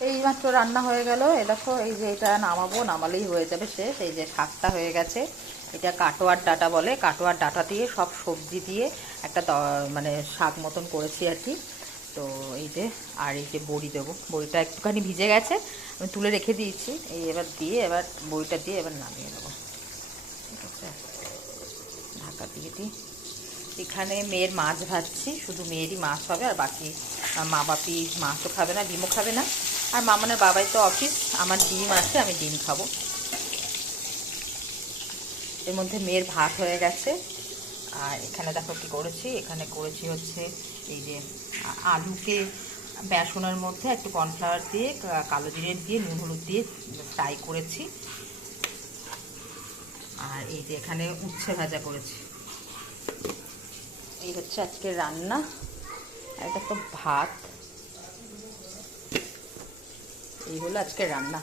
এই মাত্র রান্না হয়ে গেল। এই দেখো, এই যে এটা নামাবো, নামালেই হয়ে যাবে শেষ। এই যে শাকটা হয়ে গেছে, এটা কাটোয়ার ডাঁটা বলে। কাটোয়ার ডাঁটা দিয়ে সব সবজি দিয়ে একটা মানে শাক মতন করেছি আর কি। তো এই যে, আর এই যে বড়ি দেবো, বড়িটা একটুখানি ভিজে গেছে, আমি তুলে রেখে দিয়েছি। এই এবার দিয়ে, এবার বড়িটা দিয়ে এবার নামিয়ে নেবো। ঠিক আছে, ঢাকা দিয়ে দিই। এখানে মেয়ের মাছ ভাজছি, শুধু মেয়েরই মাছ হবে, আর বাকি মা বাপি মাছও খাবে না, ডিমও খাবে না। আর মামনের বাবাই তো অফিস, আমার ডিম আছে, আমি ডিম খাবো। এর মধ্যে মেয়ের ভাত হয়ে গেছে। আর এখানে দেখো কি করেছি, এখানে করেছি হচ্ছে এই যে আলুকে বেসনের মধ্যে একটু কর্নফ্লাওয়ার দিয়ে, কালো জিরে দিয়ে, নুন হলুদ দিয়ে ফ্রাই করেছি। আর এই যে এখানে উচ্ছে ভাজা করেছি। এই হচ্ছে আজকে রান্না। আর এটা তো ভাত। এই হলো আজকে রান্না।